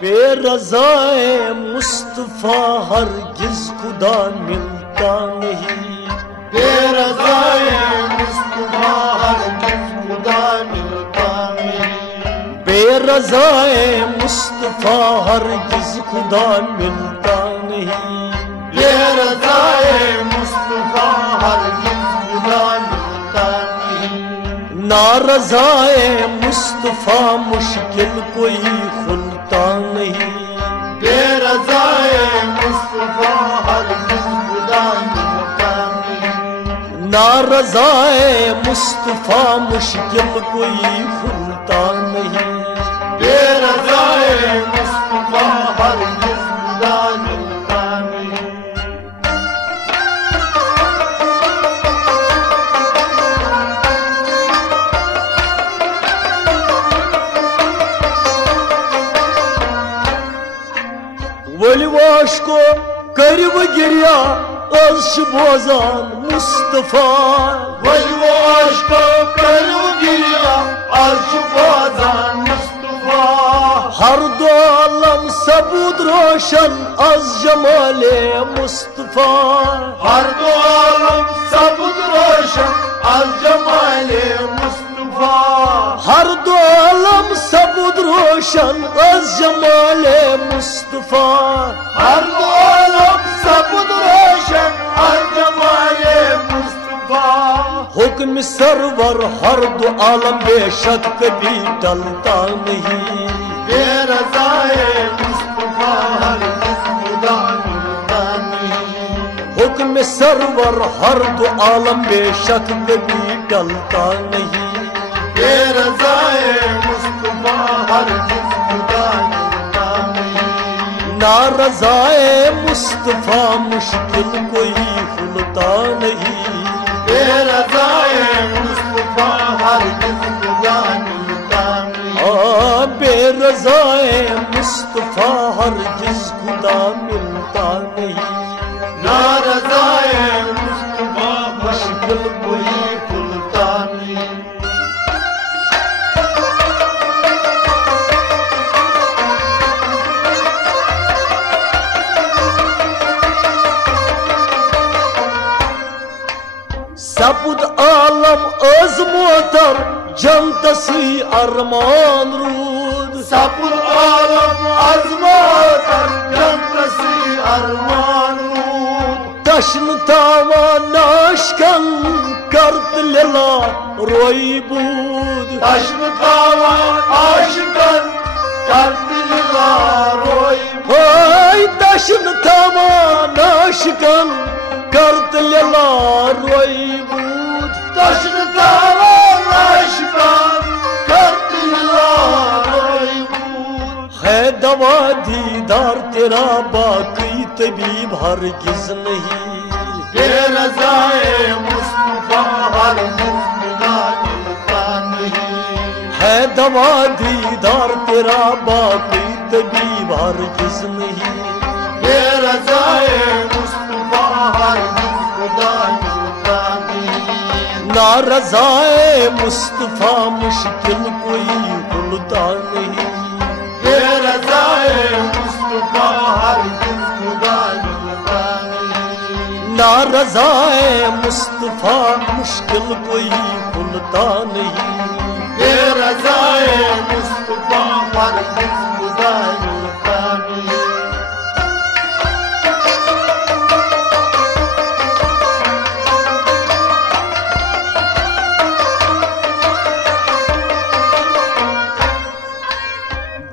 بے رضائے مصطفیٰ ہرگز خدا ملتا نہیں، بے رضائے مصطفیٰ ہرگز خدا ملتا نہیں، بے رضائے مصطفیٰ ہرگز خدا ملتا نہیں، بے رضائے مصطفیٰ ہرگز خدا ملتا نہیں، نارضائے مصطفیٰ مشکل کوئی کھلتا نہیں، بے رضائے مصطفیٰ ہرگز خدا ملتا نہیں، نارضائے مصطفیٰ مشکل کوئی کھلتا نہیں، بے رضائے مصطفیٰ ہرگز خدا ملتا نہیں۔ ولی واش کو کریو گریا از چھ بوزان مصطفیٰ، ولی واش کو کرو گریا از چھ بوزان مصطفیٰ، ہر دو عالم سبود روشن از جمال مصطفیٰ، ہر دو عالم سبز روشن از جمال مصطفیٰ، ہر دو عالم سبود روشن از جمال مصطفیٰ، ہر دو عالم سبز روشن از جمال مصطفیٰ، حکم سرور ہر دو عالم بے شک کبھی ٹلتا نہیں، بے رضائے مصطفیٰ ہرگز خدا ملتا نہیں، حکم سرور ہر دو عالم بے شک کبھی ٹلتا نہیں، بے رضائے مصطفیٰ ہرگز خدا ملتا نہیں، نارضائے مصطفیٰ مشکل کوئی کھلتا نہیں، بے رضائے مصطفیٰ ہرگز خدا ملتا نہیں، بے رضائے مصطفیٰ ہرگز خدا ملتا نہیں، نارضائے مصطفیٰ مشکل کوئی کھلتا نہیں۔ سپد عالم از موتر جنتسی ارمان رود، سپر عالم از موتر جنتسی ارمان رود، تشن تاوان ناشکن کرد للا روی بود، تشن تاوان عاشقان کرد للا روی بود، های تشن تاوان ناشکن کرد للا روی بود، تشن تاوان عاشقان کرد للا روی بود، ہے دوا دیدار تیرا باقی طبیب ہرگز نہیں، بے رضائے مصطفیٰ ہرگز خدا ملتا نہیں، ہے دوا دیدار تیرا باقی طبیب ہرگز نہیں، بے رضائے مصطفیٰ ہرگز خدا ملتا نہیں، نارضائے مصطفیٰ مشکل کوئی کھلتا نہیں، بے رضائے مصطفیٰ ہرگز خدا ملتا نہیں، نارضائے مصطفیٰ مشکل کوئی کھلتا نہیں، بے رضائے مصطفیٰ ہرگز خدا ملتا نہیں۔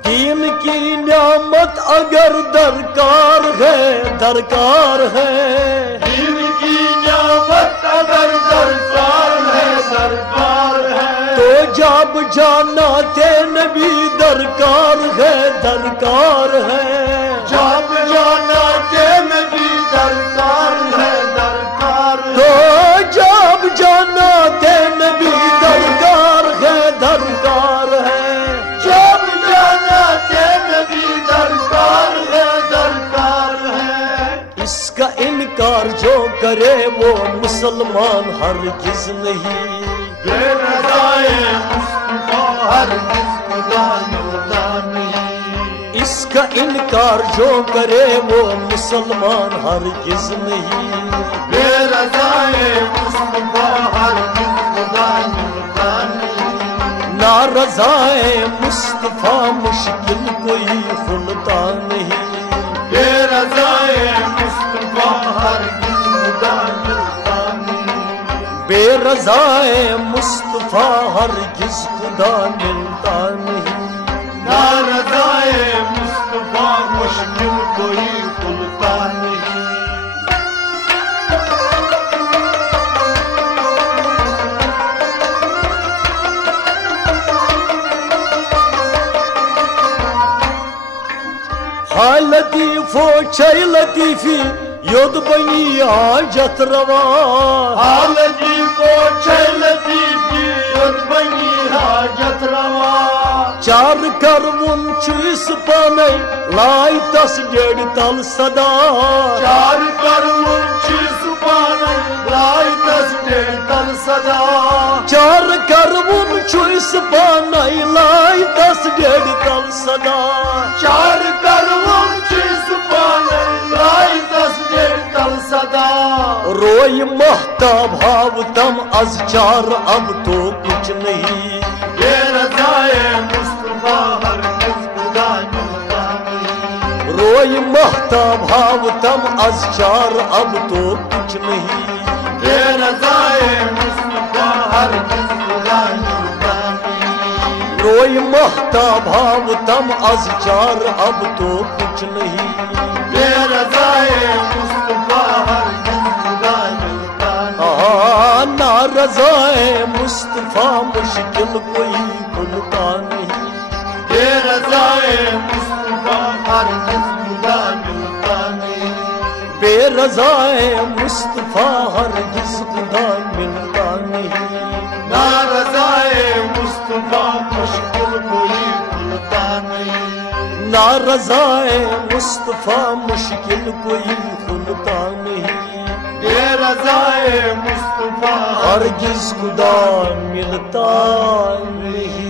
دین کی نعمت اگر درکار ہے درکار ہے، دین کی نعمت اگر درکار ہے درکار ہے، تو جب جانا تے نبی درکار ہے درکار ہے جب جانا تے نبی درکار ہے درکار ہے تو جب جانا تے نبی درکار ہے درکار ہے جب جانا تے نبی درکار ہے درکار ہے اس کا انکار جو کرے وہ مسلمان ہرگز نہیں بے رضائے مصطفیٰ ہرگز خدا ملتا نہیں اس کا انکار جو کرے وہ مسلمان ہرگز نہیں بے رضائے مصطفیٰ ہرگز خدا ملتا نہیں نا رضائے مصطفیٰ مشکل کوئی خلتا نہیں بے رضائے مصطفیٰ ہرگز خدا ملتا نہیں بے رضائے مصطفیٰ ہرگز خدا ملتا نہیں نا رضائے مصطفیٰ مشکل کوئی کھلتا نہیں ہاں لطیف و چھے لطیفی یود بنی حاجت روا حالجی کو چھے لطیفی یود بنی حاجت روا چار کرون چویس پانے لائی تس ڈیڑ تل صدا چار کرون چیز پانے لائی تس ڈیڑ تل صدا چار کرون چویس پانے لائی تس ڈیڑ تل صدا چار کرون چیز پانے لائی تس ڈیڑ تل صدا روئی محتاب ہاو تم از چار اب تو کچھ نہیں بے رضائے مصطفیٰ ہرگز خدا ملتا نہیں روئی محتاب ہاو تم از چار اب تو کچھ نہیں بے رضائے مصطفیٰ ہرگز خدا ملتا نہیں روئی محتاب ہاو تم از چار اب تو کچھ نہیں بے رضائے مصطفیٰ ہرگز خدا ملتا نہیں نا رضائے مصطفیٰ مشکل کوئی کھلتا نہیں بے رضائے مصطفیٰ ہرگز خدا ملتا نہیں بے رضائے مصطفیٰ ہرگز خدا ملتا نہیں نا رضائے مصطفیٰ مشکل کوئی کھلتا نہیں نا رضائے مصطفیٰ مشکل کوئی کھلتا نہیں بے رضائے مصطفیٰ ہرگز خدا ملتا نہیں